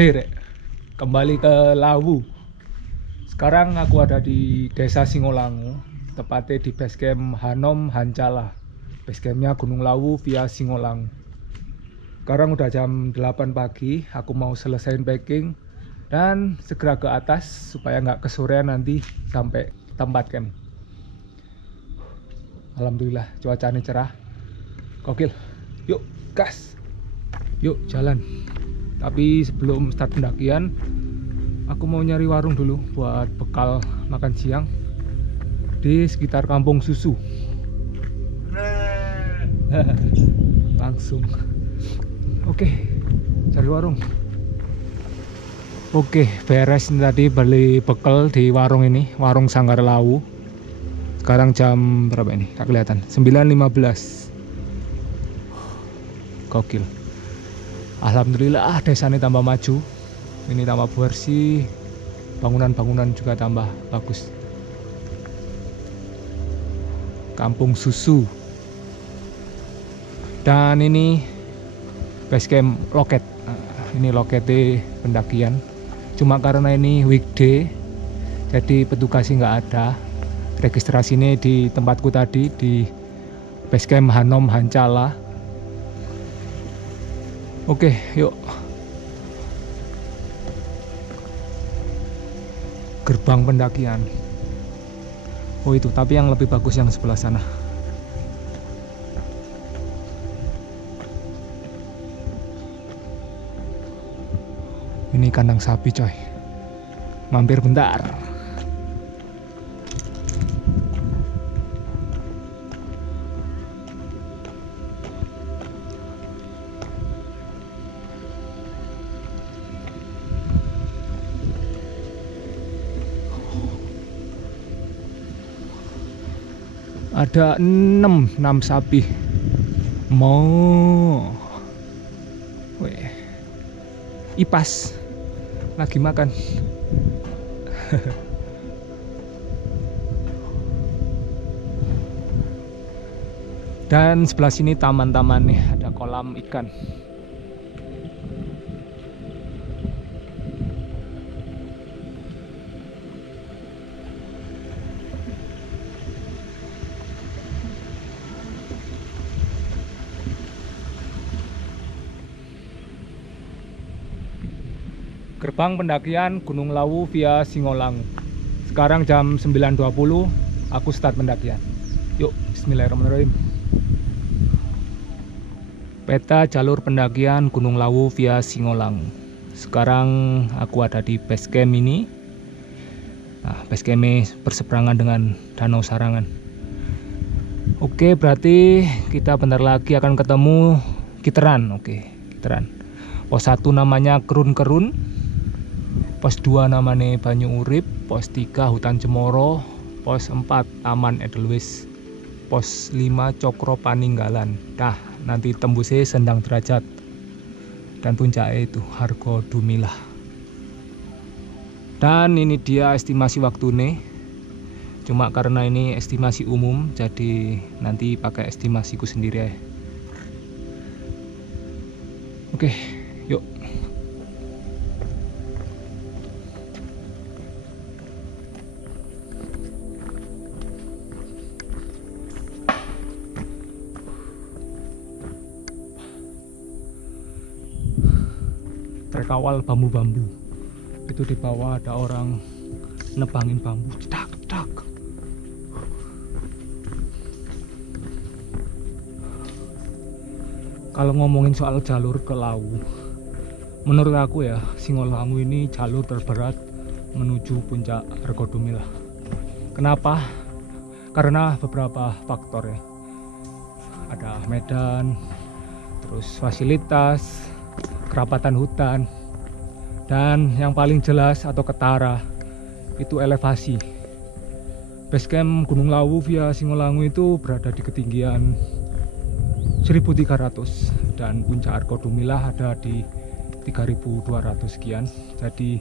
Hei Rek, kembali ke Lawu. Sekarang aku ada di Desa Singolangu, tepatnya di basecamp Hanom Hancala. Basecampnya Gunung Lawu via Singolangu. Sekarang udah jam 8 pagi, aku mau selesaiin packing dan segera ke atas supaya nggak kesorean nanti sampai tempat camp. Alhamdulillah cuacanya cerah, gokil. Yuk gas, yuk jalan. Tapi sebelum start pendakian, aku mau nyari warung dulu buat bekal makan siang di sekitar Kampung Susu. Langsung. Oke, cari warung. Oke, beres tadi beli bekal di warung ini, warung Sanggar Lawu. Sekarang jam berapa ini? Gak kelihatan. 9.15. Gokil. Alhamdulillah desanya tambah maju. Ini tambah bersih. Bangunan-bangunan juga tambah bagus. Kampung Susu. Dan ini basecamp loket. Ini loketnya pendakian. Cuma karena ini weekday, jadi petugasnya nggak ada. Registrasinya di tempatku tadi di basecamp Hanom Hancala. Oke, yuk. Gerbang pendakian. Oh itu, tapi yang lebih bagus yang sebelah sana. Ini kandang sapi coy. Mampir bentar. Ada 6 sapi. Mau. Weh. Ipas lagi makan. Dan sebelah sini taman-taman nih, ada kolam ikan. Gerbang pendakian Gunung Lawu via Singolangu. Sekarang jam 9.20, aku start pendakian. Yuk, bismillahirrahmanirrahim. Peta jalur pendakian Gunung Lawu via Singolangu. Sekarang aku ada di basecamp ini. Nah, basecampnya berseberangan dengan Danau Sarangan. Oke, berarti kita bentar lagi akan ketemu Kiteran. Oke, Kiteran. Pos 1 namanya Kerun-Kerun. Pos 2 namanya Banyu Urip, pos 3 Hutan Cemoro, pos 4 Taman Edelweiss, pos 5 Cokro Paninggalan. Nah, nanti tembusnya Sendang Derajat. Dan puncaknya itu Hargo Dumilah. Dan ini dia estimasi waktu nih. Cuma karena ini estimasi umum, jadi nanti pakai estimasiku sendiri ya. Oke, yuk. Kawal bambu-bambu itu di bawah ada orang nebangin bambu. Cedak. Kalau ngomongin soal jalur ke Lawu, menurut aku ya Singolangu ini jalur terberat menuju puncak Hargo Dumilah. Kenapa? Karena beberapa faktor ya. Ada medan, terus fasilitas, kerapatan hutan, dan yang paling jelas atau ketara itu elevasi. Basecamp Gunung Lawu via Singolangu itu berada di ketinggian 1300 dan puncak Hargo Dumilah ada di 3200 sekian. Jadi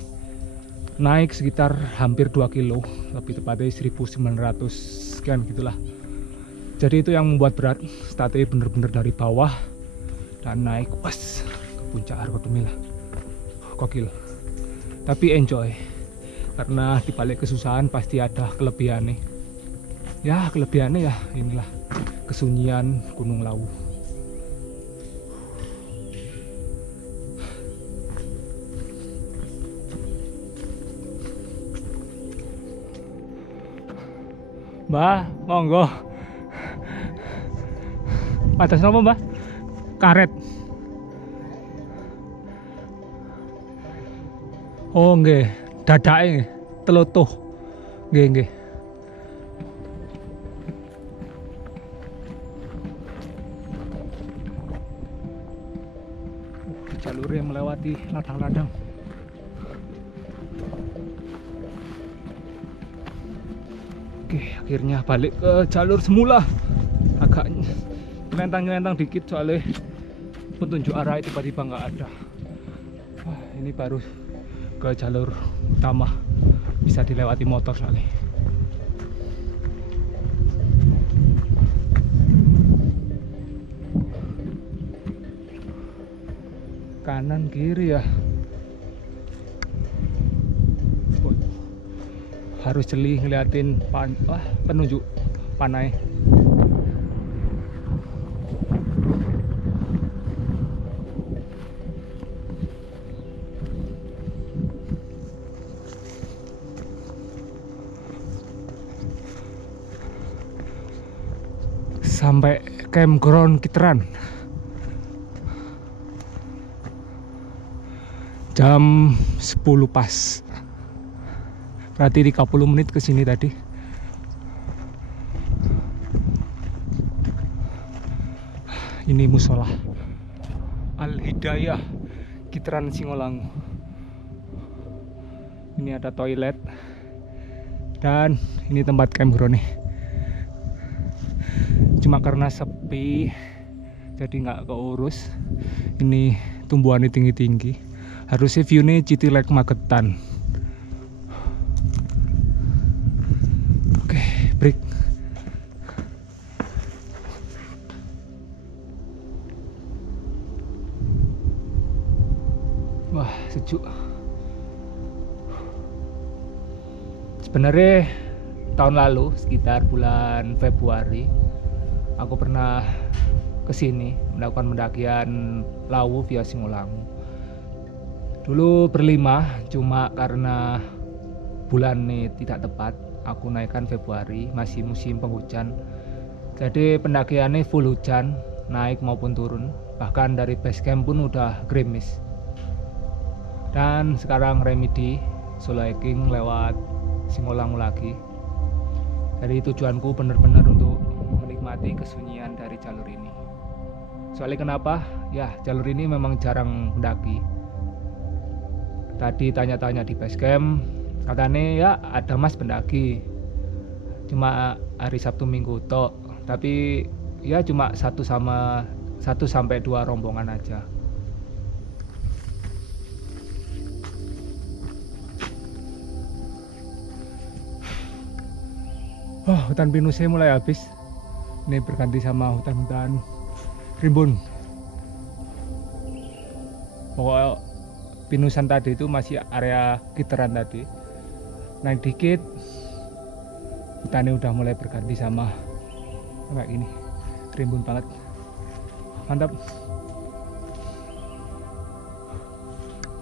naik sekitar hampir 2 kilo, lebih tepatnya 1900 sekian gitulah. Jadi itu yang membuat berat. Startnya bener-bener dari bawah dan naik pas ke puncak Hargo Dumilah. gokil. Tapi enjoy. Karena dibalik kesusahan pasti ada kelebihannya. Ya kelebihannya ya inilah kesunyian Gunung Lawu. Mbah, monggo. Padas napa, Mbah? Karet. Oh, nggih. Dadake nggih. Telutuh. Nggih, nggih. Jalur yang melewati ladang-ladang. Oke, akhirnya balik ke jalur semula. Agak nyelentang-nyelentang dikit soalnya petunjuk arah tiba-tiba nggak ada. Wah, ini baru ke jalur utama, bisa dilewati motor soalnya. Kanan kiri ya. Harus jeli ngeliatin penunjuk panai. Sampai campground Kiteran jam 10 pas. Berarti 30 menit ke sini tadi. Ini musola Al Hidayah Kiteran Singolangu. Ini ada toilet dan ini tempat campground nih. Cuma karena sepi jadi nggak keurus. Ini tumbuhannya tinggi-tinggi. Harusnya view-nya Citilek Magetan. Oke, break. Wah, sejuk. Sebenarnya tahun lalu sekitar bulan Februari aku pernah kesini melakukan pendakian Lawu via Singolangu. Dulu berlima, cuma karena bulan ini tidak tepat, aku naikkan Februari, masih musim penghujan. Jadi pendakiannya full hujan, naik maupun turun. Bahkan dari base camp pun udah gerimis. Dan sekarang remedi solo hiking lewat Singolangu lagi. Jadi tujuanku benar-benar untuk menikmati kesunyian dari jalur ini. Soalnya kenapa? Ya, jalur ini memang jarang mendaki. Tadi tanya-tanya di base camp, katanya ya ada mas pendaki, cuma hari Sabtu Minggu tok, tapi ya cuma 1 sampai 2 rombongan aja. Oh, hutan pinusnya mulai habis. Ini berganti sama hutan-hutan rimbun. Pokoknya pinusan tadi itu masih area Kiteran tadi. Naik dikit, hutannya udah mulai berganti sama kayak gini, rimbun banget. Mantap.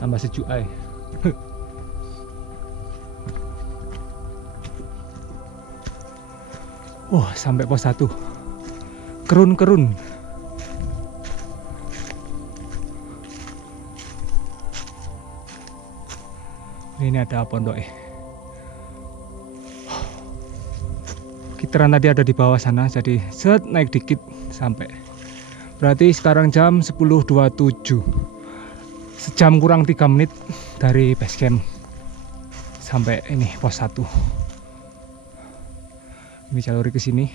Tambah sejuk ay. Sampai pos 1. Kerun-kerun. Ini ada pondok Kiteran tadi ada di bawah sana, jadi set naik dikit sampai. Berarti sekarang jam 10.27. Sejam kurang 3 menit dari base camp sampai ini pos 1. Ini jalur ke sini.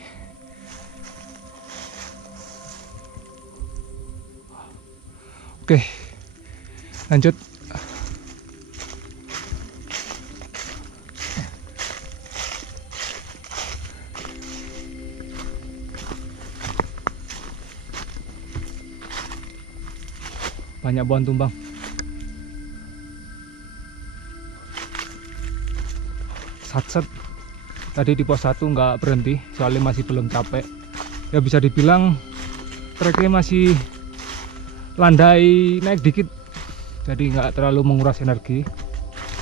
Oke. Lanjut. Banyak pohon tumbang. satset. Tadi di pos 1 nggak berhenti soalnya masih belum capek. Ya bisa dibilang treknya masih landai naik dikit, jadi nggak terlalu menguras energi.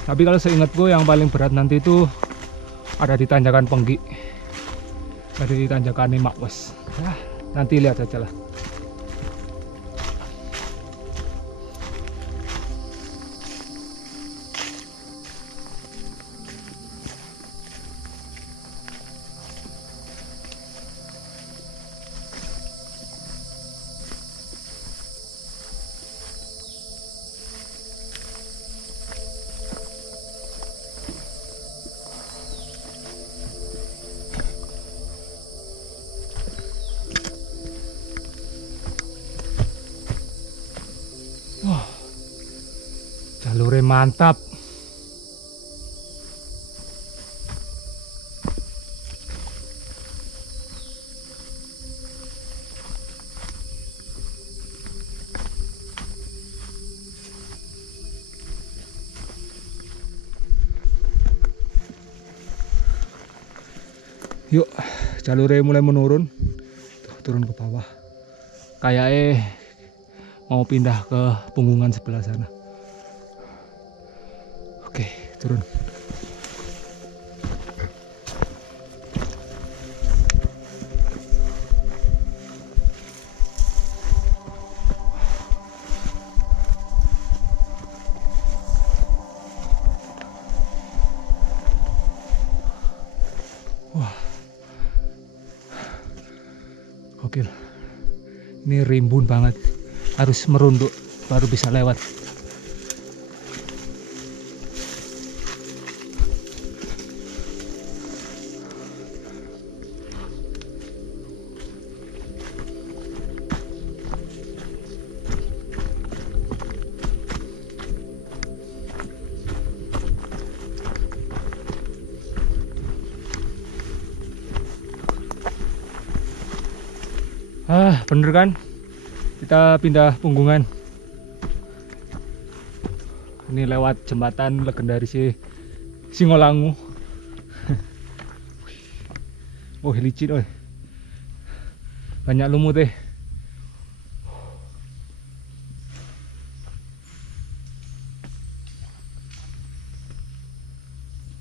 Tapi kalau seingatku yang paling berat nanti itu ada di tanjakan Penggi, dari tanjakan Makwes. Nah, nanti lihat saja lah. Wah, jalurnya mantap. Yuk, jalurnya mulai menurun. Tuh, turun ke bawah. Kayaknya mau pindah ke punggungan sebelah sana. Oke, turun. Wah, gokil. Ini rimbun banget, harus merunduk baru bisa lewat. Bener kan? Kita pindah punggungan. Ini lewat jembatan legendaris Singolangu. Oh, licin, oh. Banyak lumut deh.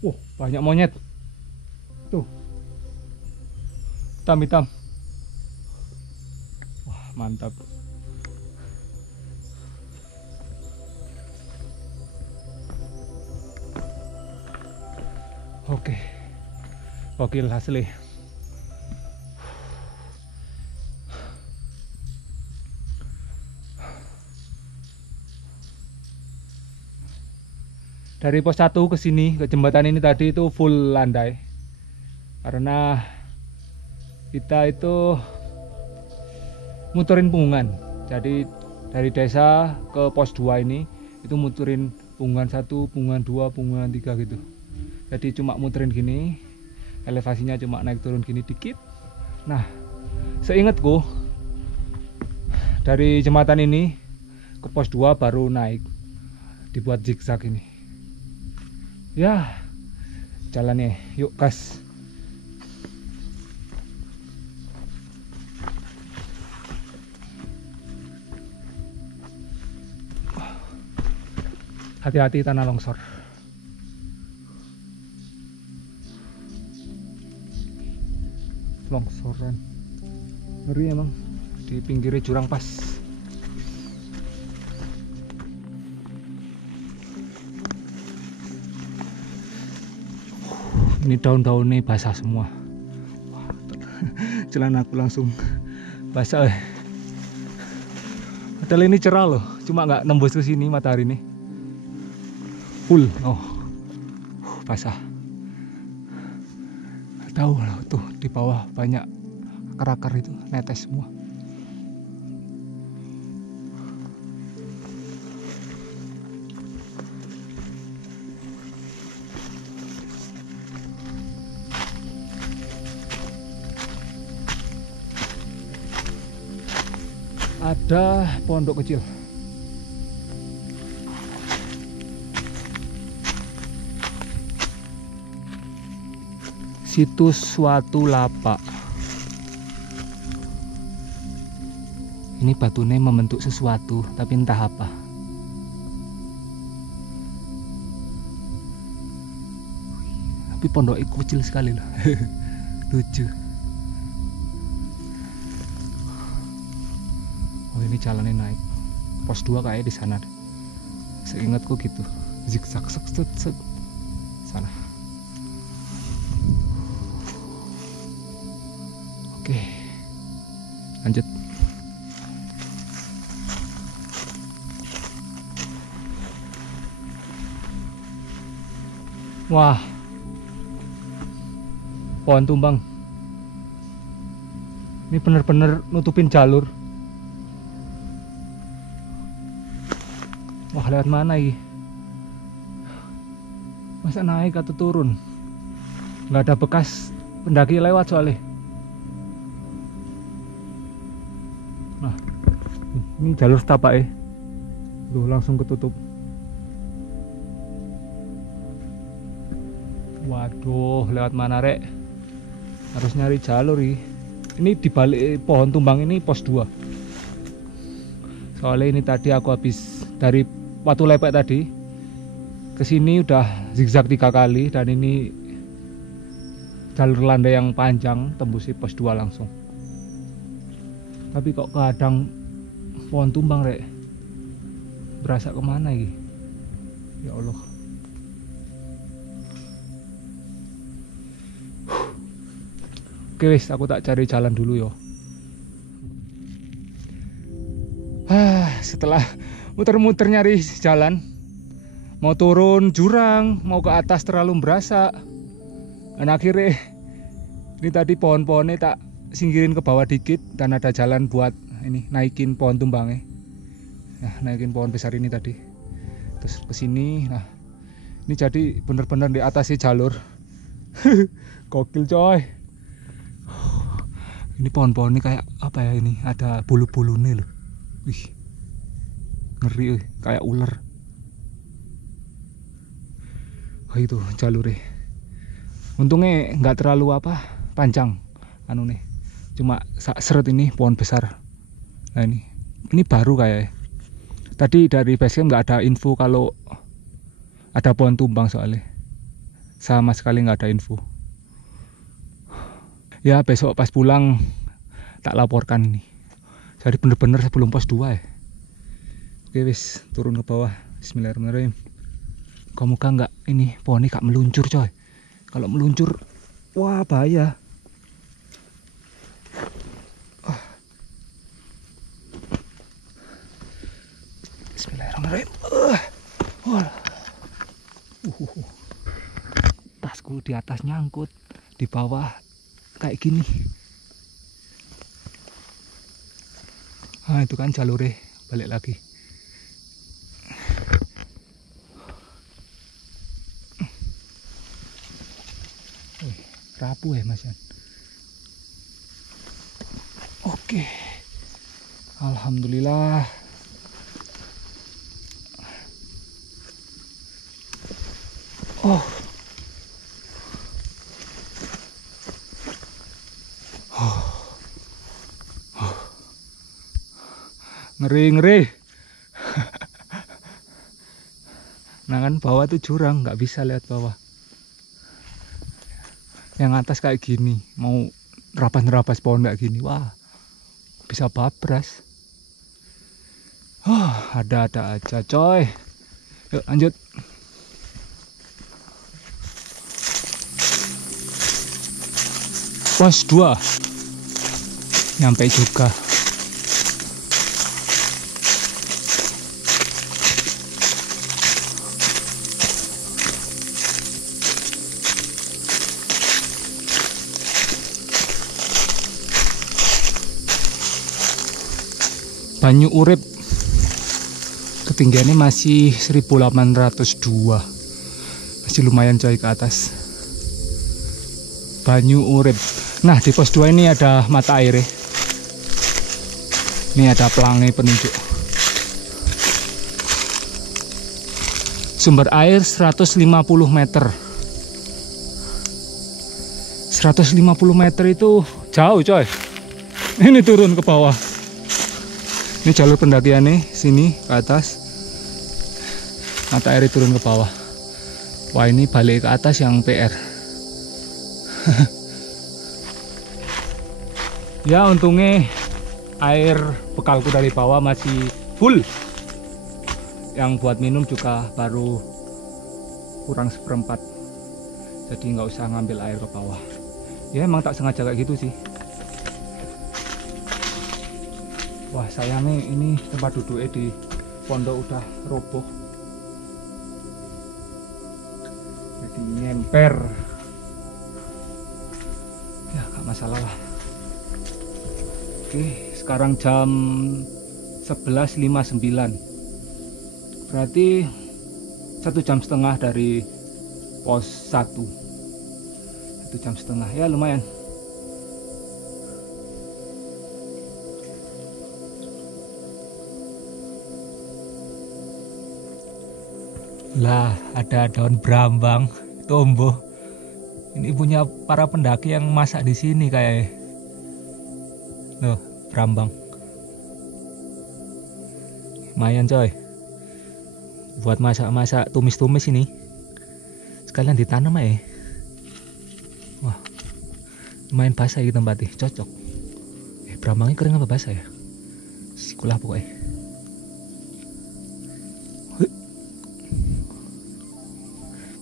Oh, banyak monyet. Tuh. Hitam-hitam. Mantap. Oke, gokil hasilnya. Dari pos 1 ke sini ke jembatan ini tadi itu full landai, karena kita itu muterin punggungan. Jadi dari desa ke pos 2 ini itu muterin punggungan 1, punggungan 2, punggungan 3 gitu. Jadi cuma muterin gini, elevasinya cuma naik turun gini dikit. Nah, seingatku dari jembatan ini ke pos 2 baru naik, dibuat zigzag ini. Ya, jalannya yuk gas. Hati-hati tanah longsor. Longsoran. Ngeri emang. Di pinggirnya jurang pas. Ini daun-daunnya basah semua. Celana aku langsung basah. Padahal ini cerah loh. Cuma nggak nembus ke sini matahari ini. Full, oh, basah. Tahu loh tuh di bawah banyak akar-akar itu netes semua. Ada pondok kecil. Situs suatu lapak. Ini batunya membentuk sesuatu, tapi entah apa. Tapi pondoknya kecil sekali loh. Lucu. Oh, ini jalannya naik. Pos 2 kayaknya di sana. Seingatku gitu. Zigzag set sana. Oke. Lanjut. Wah. Pohon tumbang. Ini bener-bener nutupin jalur. Wah, lewat mana ini? Masa naik atau turun? Nggak ada bekas pendaki lewat soalnya. Nah, ini jalur setapak ya. Duh, langsung ketutup. Waduh, lewat mana rek? Harus nyari jalur ini. Ini di balik pohon tumbang ini pos 2. Soalnya ini tadi aku habis dari Watu Lepek tadi ke sini udah zigzag 3 kali, dan ini jalur landai yang panjang tembusi pos 2 langsung. Tapi kok kadang pohon tumbang rek, berasa kemana ini? Ya Allah. Oke wis, aku tak cari jalan dulu yo. Setelah muter-muter nyari jalan, mau turun jurang, mau ke atas terlalu berasa, dan akhirnya ini tadi pohon-pohonnya tak singkirin ke bawah dikit, dan ada jalan buat ini naikin pohon tumbangnya. Nah, naikin pohon besar ini tadi, terus ke sini. Nah, ini jadi bener-bener di atasnya jalur. Gokil coy. Ini pohon-pohon ini kayak apa ya, ini ada bulu-bulunya loh. Wih, ngeri, kayak ular. Wah, itu jalurnya. Untungnya nggak terlalu panjang anu nih, cuma seret ini pohon besar. Nah, ini baru kayak. Tadi dari basecamp nggak ada info kalau ada pohon tumbang, soalnya sama sekali nggak ada info. Ya besok pas pulang tak laporkan ini. Jadi bener-bener sebelum pos 2 ya. Oke wis, turun ke bawah. Bismillahirrahmanirrahim. Moga-moga enggak ini pohon ini gak meluncur coy. Kalau meluncur, wah bahaya. Bismillahirrahmanirrahim. Tasku di atas nyangkut, di bawah kayak gini. Nah, itu kan jalurnya balik lagi. Rapuh ya Mas Yan. Oke, alhamdulillah. Ngeri. Nah kan bawah tuh jurang, nggak bisa lihat bawah. Yang atas kayak gini, mau nerapas pohon kayak gini, wah bisa babras. Ada-ada aja coy. Yuk lanjut. Pos 2 nyampe juga. Banyu Urip, ketinggiannya masih 1802, masih lumayan coy ke atas. Banyu Urip. Nah di pos 2 ini ada mata air ya. Ini ada pelangi penunjuk. Sumber air 150 meter. 150 meter itu jauh coy. Ini turun ke bawah. Ini jalur pendakian nih, sini ke atas. Mata air turun ke bawah. Wah, ini balik ke atas yang PR. Ya, untungnya air bekalku dari bawah masih full. Yang buat minum juga baru kurang seperempat. Jadi nggak usah ngambil air ke bawah. Ya emang tak sengaja kayak gitu sih. Wah, sayangnya ini tempat duduknya di pondok udah roboh. Jadi nyemper. Ya gak masalah lah. Oke, sekarang jam 11.59. Berarti 1,5 jam dari pos 1. 1,5 jam, ya lumayan. Lah, ada daun brambang, tumbuh. Ini punya para pendaki yang masak di sini kayak. Loh, brambang. Lumayan coy. Buat masak-masak tumis-tumis ini. Sekalian ditanam ya. Wah, lumayan basah ini tempatnya, cocok. Brambangnya kering apa basah ya? Sikulah pokoknya.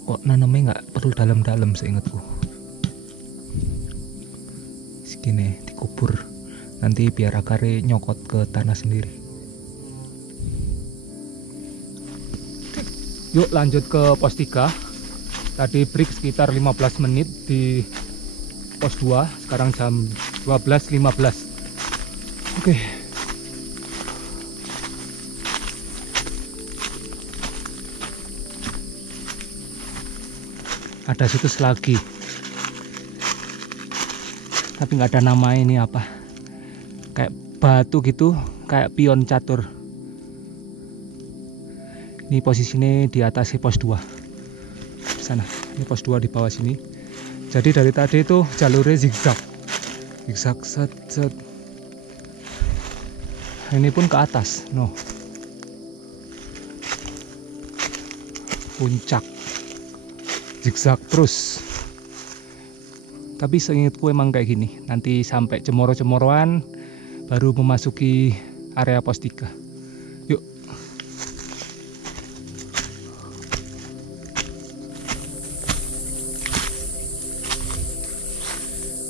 Kok nanamnya nggak perlu dalam-dalam seingatku. Segini dikubur, nanti biar akarnya nyokot ke tanah sendiri. Yuk lanjut ke pos 3. Tadi break sekitar 15 menit di pos 2, sekarang jam 12.15. Oke. Ada situs lagi. Tapi nggak ada nama, ini apa. Kayak batu gitu, kayak pion catur. Ini posisinya di atas pos 2. Sana, ini pos 2 di bawah sini. Jadi dari tadi itu jalurnya zigzag set. Ini pun ke atas, no. Puncak zigzag terus. Tapi seingatku emang kayak gini. Nanti sampai cemoro-cemoroan baru memasuki area pos 3. Yuk.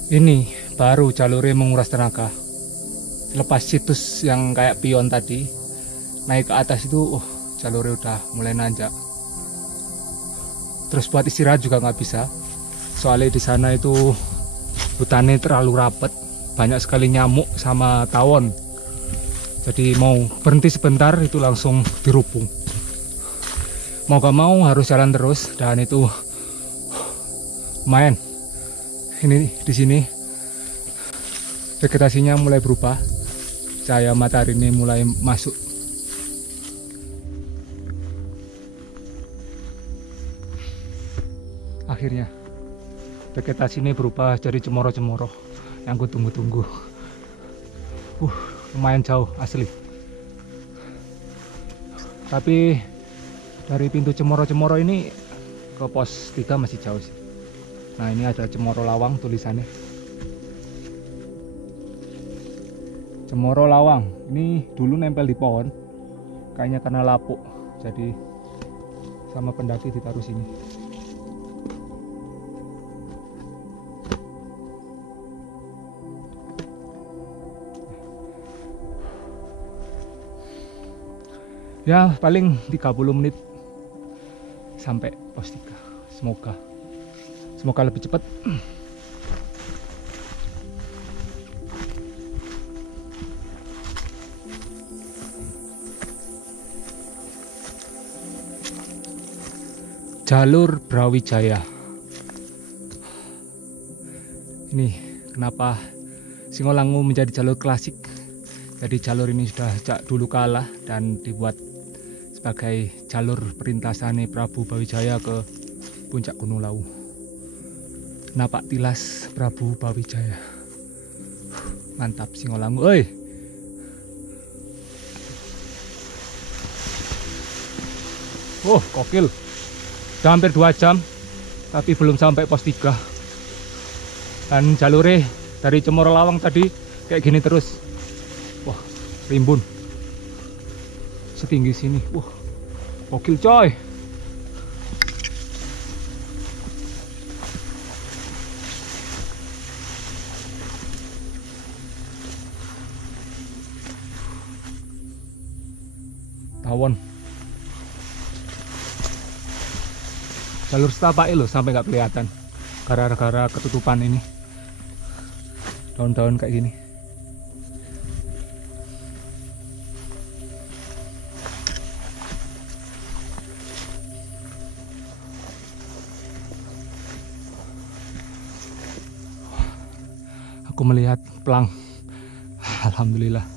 Ini baru jalurnya menguras tenaga. Lepas situs yang kayak pion tadi, naik ke atas itu, jalurnya udah mulai nanjak. Terus buat istirahat juga nggak bisa, soalnya di sana itu hutannya terlalu rapet, banyak sekali nyamuk sama tawon. Jadi mau berhenti sebentar itu langsung dirubung. Mau gak mau harus jalan terus, dan itu lumayan. Ini di sini vegetasinya mulai berubah, cahaya matahari ini mulai masuk. Akhirnya vegetasi ini berubah jadi cemoro-cemoro yang ku tunggu-tunggu. Lumayan jauh asli. Tapi dari pintu cemoro-cemoro ini ke pos 3 masih jauh sih. Nah, ini ada Cemoro Lawang tulisannya. Cemoro Lawang. Ini dulu nempel di pohon. Kayaknya karena lapuk. Jadi sama pendaki ditaruh sini. Ya, paling 30 menit sampai pos 3. Semoga lebih cepat. Jalur Brawijaya. Ini kenapa Singolangu menjadi jalur klasik. Jadi jalur ini sudah sejak dulu kalah dan dibuat sebagai jalur perintasan Prabu Brawijaya ke puncak Gunung Lawu. Napak tilas Prabu Bawijaya. Mantap Singolangu, oi. Oh, kokil. Udah hampir 2 jam, tapi belum sampai pos 3. Dan jalure dari Cemoro Lawang tadi kayak gini terus. Wah, rimbun. Setinggi sini. Wah, kokil coy. Tawon. Jalur setapak loh sampai nggak kelihatan gara-gara ketutupan ini daun-daun kayak gini. Aku melihat pelang. Alhamdulillah.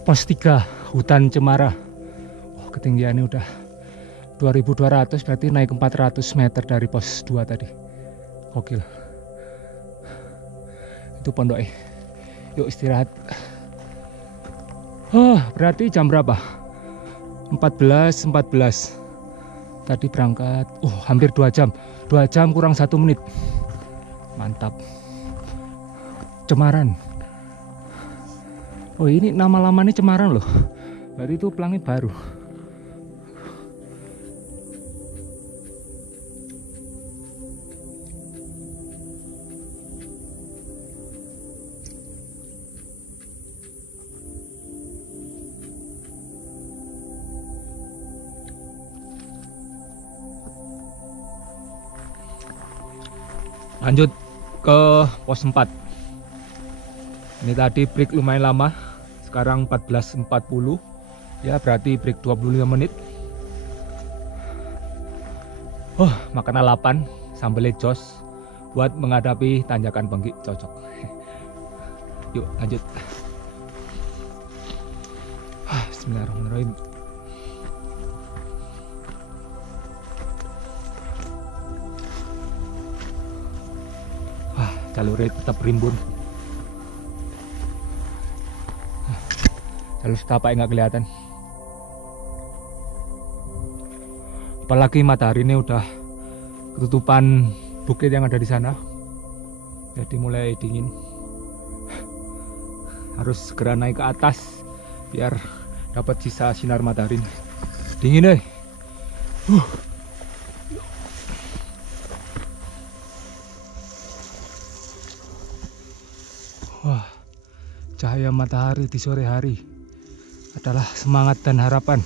Pos 3 hutan cemara. Oh, ketinggiannya udah 2200, berarti naik 400 meter dari pos 2 tadi. Gokil. Itu pondoknya. Yuk istirahat. Oh, berarti jam berapa? 14.14. Tadi berangkat. Oh, hampir 2 jam. 2 jam kurang 1 menit. Mantap. Cemaran. Oh, ini nama lamanya Cemaran loh. Berarti itu pelangnya baru. Lanjut ke pos 4. Ini tadi break lumayan lama. Sekarang 14.40. Ya berarti break 25 menit. Oh, makan lalapan sambal jos buat menghadapi tanjakan Penggik cocok. Yuk lanjut. Bismillahirrahmanirrahim. Wah, jalurnya tetap rimbun. Jalur setapak nggak kelihatan. Apalagi matahari ini udah ketutupan bukit yang ada di sana. Jadi mulai dingin. Harus segera naik ke atas biar dapat sisa sinar matahari. Dingin deh. Wah, cahaya matahari di sore hari adalah semangat dan harapan.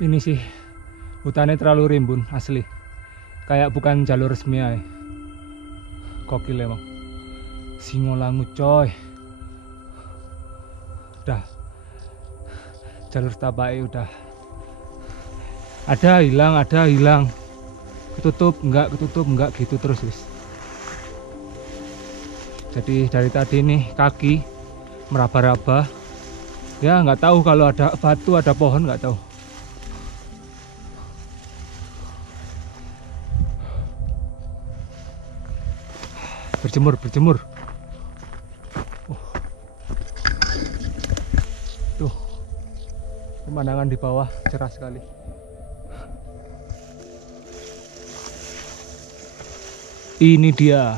Ini sih hutannya terlalu rimbun asli, kayak bukan jalur resmi ya. Gokil emang. Singolangu coy. Udah jalur setapak udah ada hilang, ketutup enggak gitu terus guys. Jadi dari tadi nih kaki meraba-raba ya, nggak tahu kalau ada batu ada pohon, nggak tahu. Berjemur. Tuh pemandangan di bawah cerah sekali. Ini dia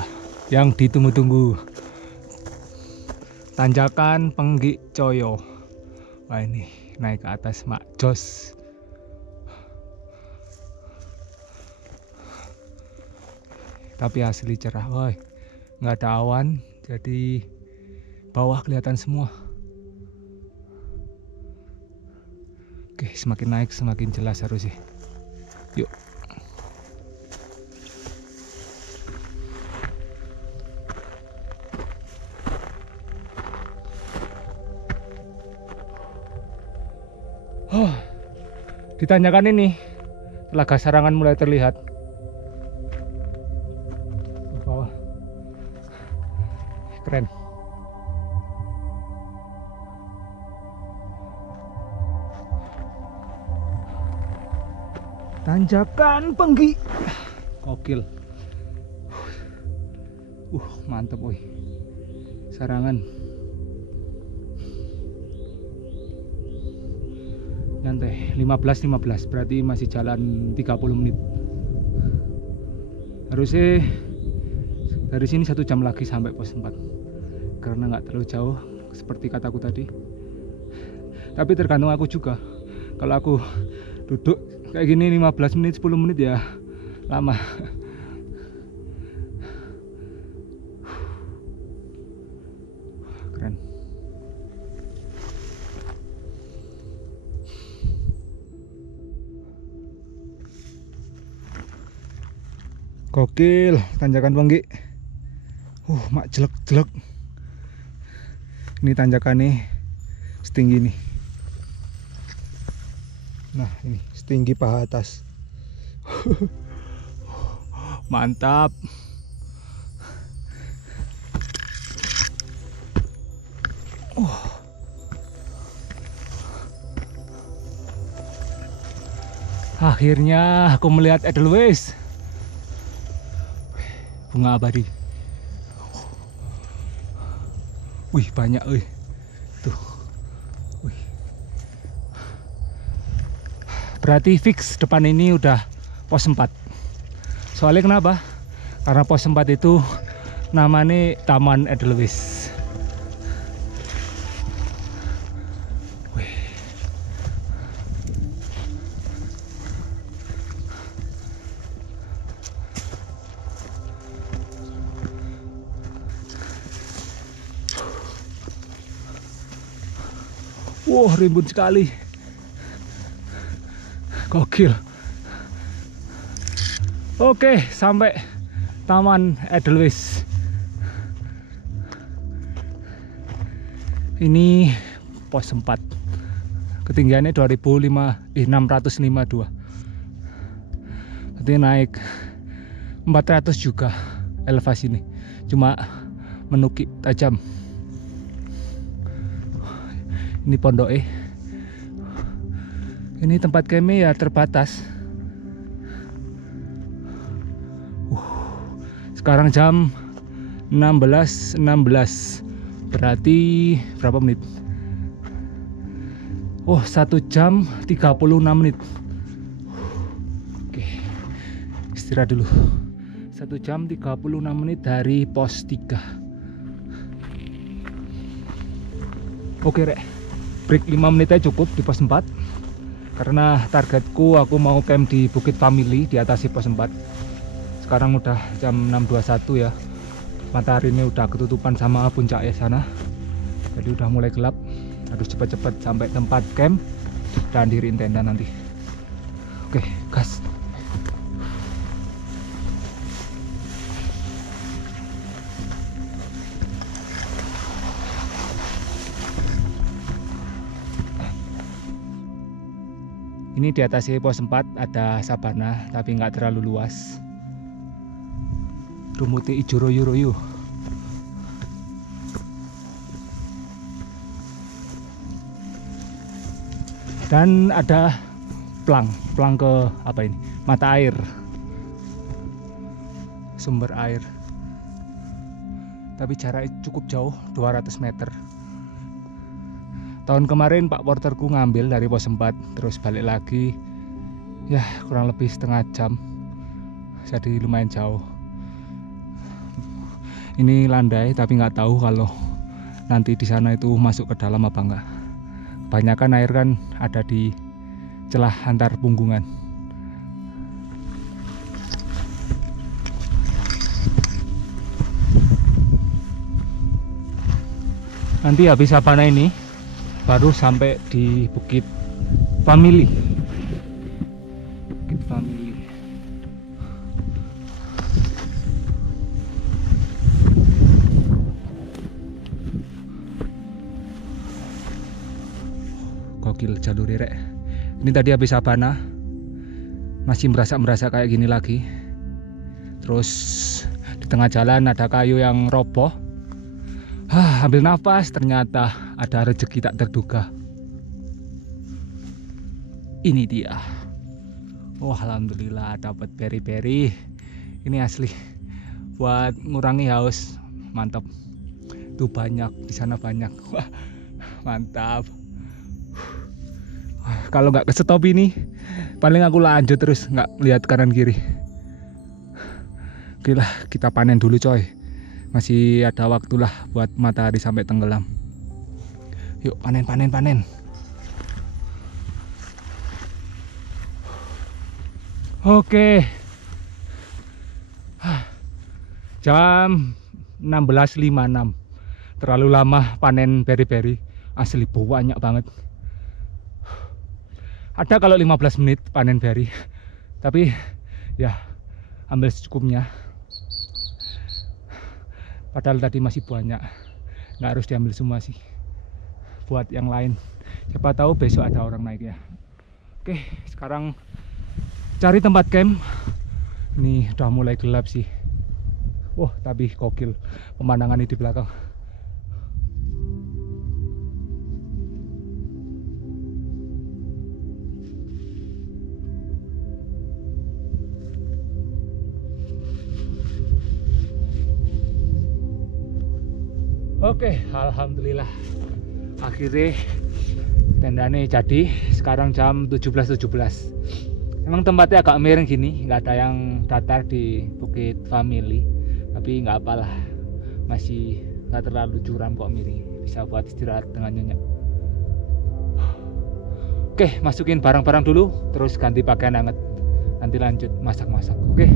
yang ditunggu-tunggu, tanjakan Penggik Coyo. Wah, ini naik ke atas mak jos. Tapi asli cerah, woi. Nggak ada awan, jadi bawah kelihatan semua. Oke, semakin naik semakin jelas harusnya. Yuk. Ditanyakan ini, Telaga Sarangan mulai terlihat. Bawah. Keren. Tanjakan Penggi. Gokil. Mantep woi. Sarangan. Nyantai 15 berarti masih jalan 30 menit. Harusnya dari sini 1 jam lagi sampai pos 4 karena nggak terlalu jauh seperti kataku tadi. Tapi tergantung aku juga. Kalau aku duduk kayak gini 15 menit 10 menit ya lama. Keren. Gokil, tanjakan Penggi. Mak jelek-jelek. Ini tanjakannya setinggi nih. Nah, ini setinggi paha atas. Mantap. Akhirnya aku melihat Edelweiss. Bunga abadi. Wih, banyak wih. Tuh. Wih. Berarti fix depan ini udah pos 4. Soalnya kenapa? Karena pos 4 itu namanya Taman Edelweiss. Wah, rimbun sekali. Gokil. Oke, sampai Taman Edelweiss. Ini pos 4. Ketinggiannya 652. Berarti naik 400 juga elevasi ini. Cuma menukik tajam. Ini pondoknya. Ini tempat kami ya terbatas. Sekarang jam 16.16. Berarti berapa menit? 1 jam 36 menit. Oke. Istirahat dulu. 1 jam 36 menit dari pos 3. Oke, Rek. Break 5 menit aja cukup di pos 4. Karena targetku aku mau camp di Bukit Family di atas pos 4. Sekarang udah jam 6.21 ya. Matahari ini udah ketutupan sama puncaknya sana. Jadi udah mulai gelap. Harus cepat-cepat sampai tempat camp dan diriin tenda nanti. Oke, gas. Ini di atas pos 4 ada sabana, tapi nggak terlalu luas. Rumputnya hijau royo-royo. Dan ada plang ke apa ini? Mata air. Sumber air. Tapi jaraknya cukup jauh, 200 meter. Tahun kemarin Pak Porterku ngambil dari pos 4 terus balik lagi ya kurang lebih setengah jam, jadi lumayan jauh. Ini landai tapi nggak tahu kalau nanti di sana itu masuk ke dalam apa enggak. Kebanyakan air kan ada di celah antar punggungan. Nanti habis sabana ini baru sampai di Bukit Family. Bukit Family. Gokil jalur rek. Ini tadi habis sabana, masih merasa kayak gini lagi. Terus di tengah jalan ada kayu yang roboh. Ambil nafas, ternyata ada rezeki tak terduga. Ini dia. Wah, alhamdulillah dapat beri-beri. Ini asli buat ngurangi haus. Mantap. Tuh banyak, di sana banyak. Wah, mantap. Kalau nggak ke stop ini, paling aku lanjut terus nggak lihat kanan kiri. Oke lah, kita panen dulu coy. Masih ada waktu lah buat matahari sampai tenggelam. Yuk panen. Oke. Jam 16.56. Terlalu lama panen beri-beri. Asli banyak banget. Ada kalau 15 menit panen beri. Tapi ya ambil secukupnya. Padahal tadi masih banyak. Nggak harus diambil semua sih. Buat yang lain. Siapa tahu besok ada orang naik ya. Oke, sekarang cari tempat camp. Ini udah mulai gelap sih. Wah, tapi gokil pemandangan ini di belakang. Oke, alhamdulillah akhirnya tendanya jadi. Sekarang jam 17.17. Emang tempatnya agak miring gini, nggak ada yang datar di Bukit Family, tapi nggak apalah, masih nggak terlalu curam kok, miring, bisa buat istirahat dengan nyenyak. Oke, masukin barang-barang dulu, terus ganti pakaian hangat, nanti lanjut masak-masak. Oke.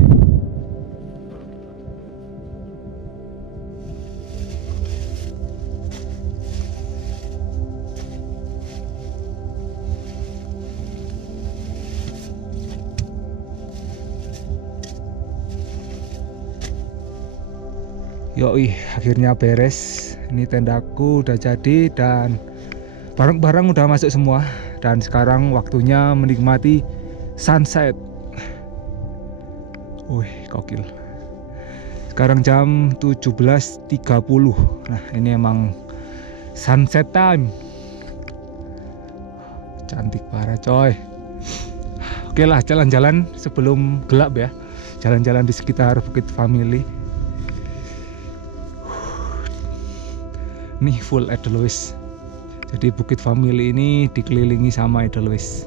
Yoi, akhirnya beres. Ini tendaku udah jadi dan barang-barang udah masuk semua. Dan sekarang waktunya menikmati sunset. Wih, gokil. Sekarang jam 17.30. Nah, ini emang sunset time. Cantik parah coy. Oke lah, jalan-jalan sebelum gelap ya. Jalan-jalan di sekitar Bukit Family. Nih full Edelweiss. Jadi Bukit Family ini dikelilingi sama Edelweiss.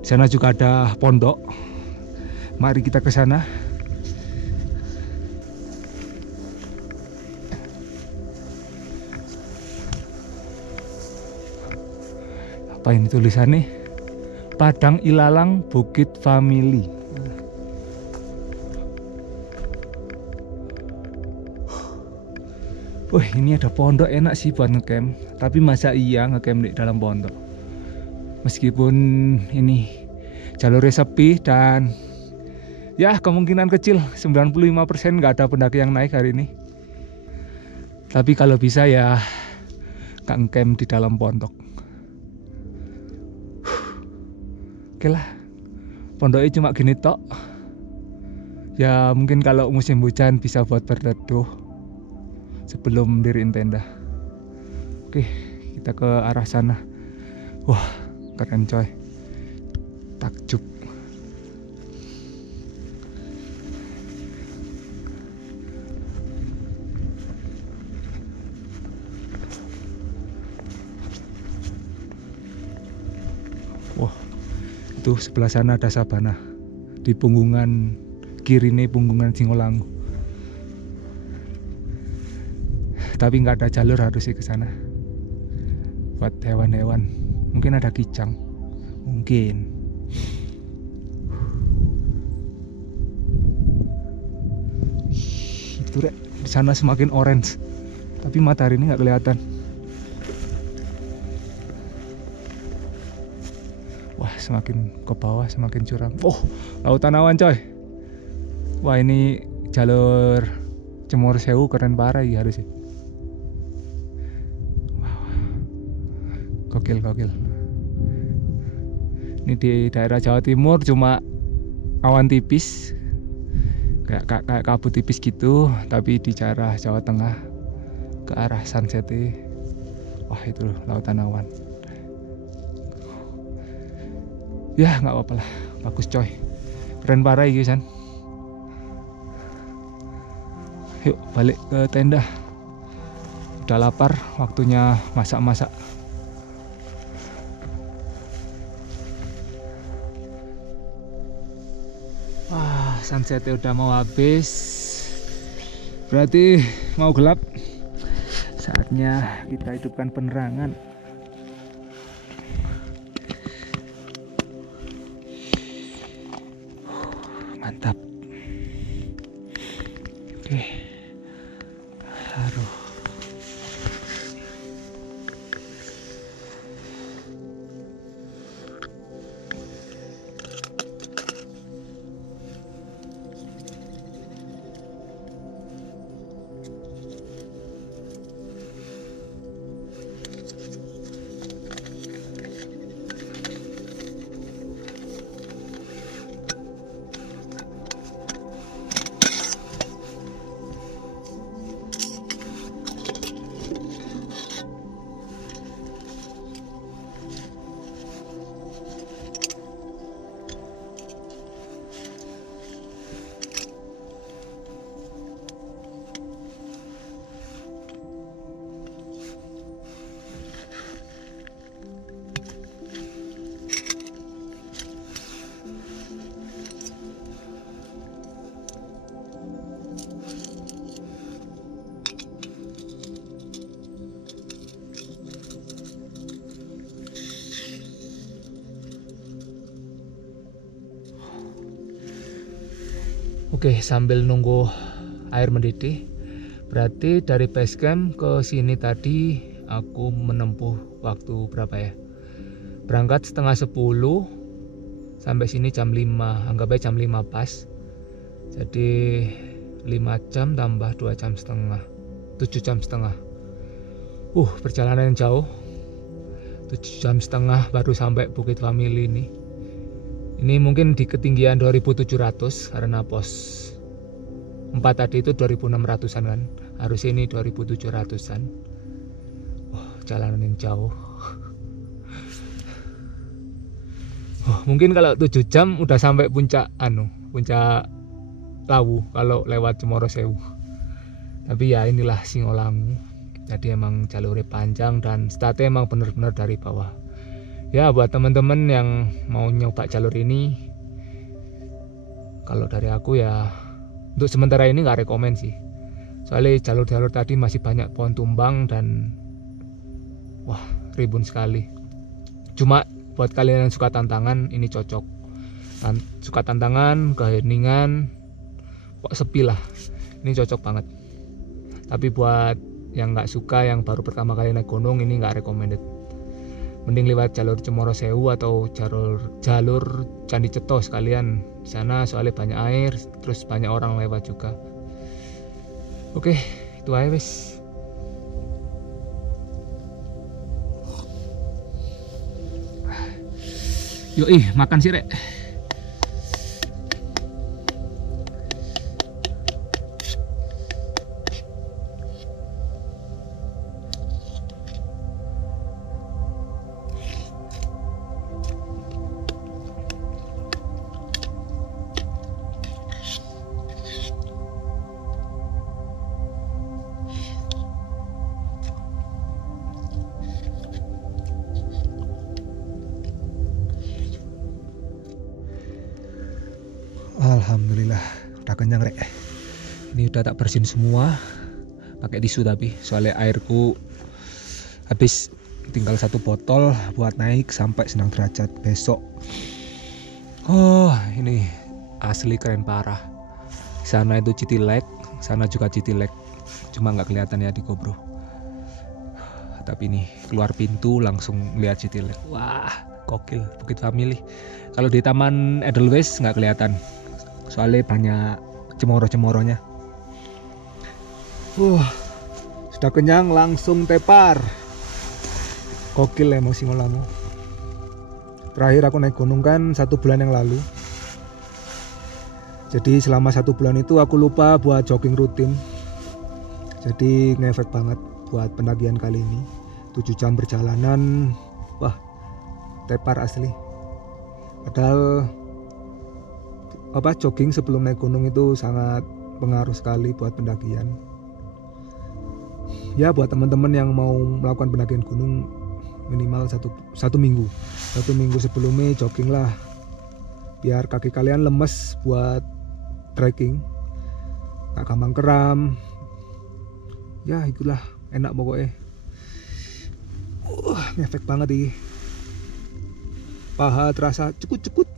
Di sana juga ada pondok. Mari kita ke sana. Apa ini tulisannya? Padang Ilalang Bukit Family. Wih, ini ada pondok, enak sih buat ngecamp. Tapi masa iya ngecamp di dalam pondok? Meskipun ini jalurnya sepi dan ya kemungkinan kecil 95% nggak ada pendaki yang naik hari ini. Tapi kalau bisa ya nggak ngecamp di dalam pondok. Oke lah, pondoknya cuma gini tok. Ya mungkin kalau musim hujan bisa buat berteduh sebelum diriin tenda. Oke, kita ke arah sana. Wah, keren coy. Takjub. Wah, itu sebelah sana ada sabana. Di punggungan kiri nih, punggungan Singolangu. Tapi nggak ada jalur, harusnya ke sana buat hewan-hewan. Mungkin ada kijang, mungkin. Itu rek, di sana semakin orange, tapi matahari ini nggak kelihatan. semakin ke bawah semakin curam. Oh, lautan awan coy. Wah, ini jalur Cemoro Sewu keren parah ya harusnya. Wow. Gokil. Ini di daerah Jawa Timur cuma awan tipis, kayak kabut tipis gitu, tapi di daerah Jawa Tengah ke arah sunset, wah itu loh, lautan awan. Ya nggak apa-apa lah, bagus coy, keren parah ya San. Yuk balik ke tenda, udah lapar, waktunya masak-masak. Wah, sunsetnya udah mau habis, berarti mau gelap. Saatnya kita hidupkan penerangan. Mantap. Oke. Aduh. Oke, sambil nunggu air mendidih, berarti dari base camp ke sini tadi aku menempuh waktu berapa ya? Berangkat setengah 10, sampai sini jam 5, anggap aja jam 5 pas. Jadi 5 jam tambah 2 jam setengah, 7 jam setengah. Perjalanan yang jauh, 7 jam setengah baru sampai Bukit Family ini. Ini mungkin di ketinggian 2700 karena pos 4 tadi itu 2600-an kan. Harusnya ini 2700-an. Jalanan yang jauh. Mungkin kalau 7 jam udah sampai puncak Lawu kalau lewat Cemoro Sewu. Tapi ya inilah Singolangu. Jadi emang jalurnya panjang dan startnya emang bener-bener dari bawah. Ya buat teman-teman yang mau nyoba jalur ini, kalau dari aku ya untuk sementara ini nggak rekomen sih. Soalnya jalur-jalur tadi masih banyak pohon tumbang dan ribun sekali. Cuma buat kalian yang suka tantangan ini cocok. Suka tantangan, keheningan, kok sepi lah. Ini cocok banget. Tapi buat yang nggak suka, yang baru pertama kali naik gunung, ini nggak recommended. Mending lewat jalur Cemoro Sewu atau jalur Candi Ceto sekalian. Di sana soalnya banyak air, terus banyak orang lewat juga. Oke, itu aja wes. Yoi, makan sih rek. Alhamdulillah udah kenyang rek. Ini udah tak bersihin semua pakai tisu, tapi soalnya airku habis, tinggal 1 botol buat naik sampai Senang Derajat besok. Ini asli keren parah. Sana itu Citilek, sana juga Citilek, cuma nggak kelihatan ya di GoPro. Tapi nih keluar pintu langsung lihat Citilek. Wah gokil Bukit Family. Kalau di Taman Edelweiss nggak kelihatan, soalnya banyak cemoro-cemoronya. Sudah kenyang langsung tepar. Gokil emang Singolamu. Terakhir aku naik gunung kan 1 bulan yang lalu. Jadi selama 1 bulan itu aku lupa buat jogging rutin. Jadi ngefek banget buat pendakian kali ini. 7 jam perjalanan, wah tepar asli. Padahal jogging sebelum naik gunung itu sangat pengaruh sekali buat pendakian. Ya buat teman-teman yang mau melakukan pendakian gunung minimal satu minggu. 1 minggu sebelumnya jogging lah, biar kaki kalian lemes buat trekking, gak gampang kram. Ya itulah, enak pokoknya. Ngefek banget nih. Paha terasa cekut-cekut.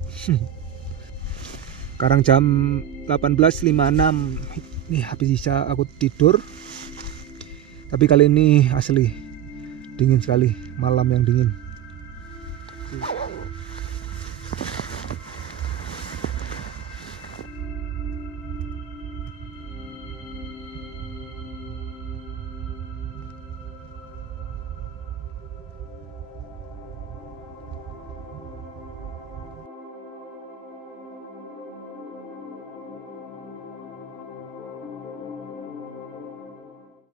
Sekarang jam 18.56. Nih habis bisa aku tidur. Tapi kali ini asli dingin sekali, malam yang dingin.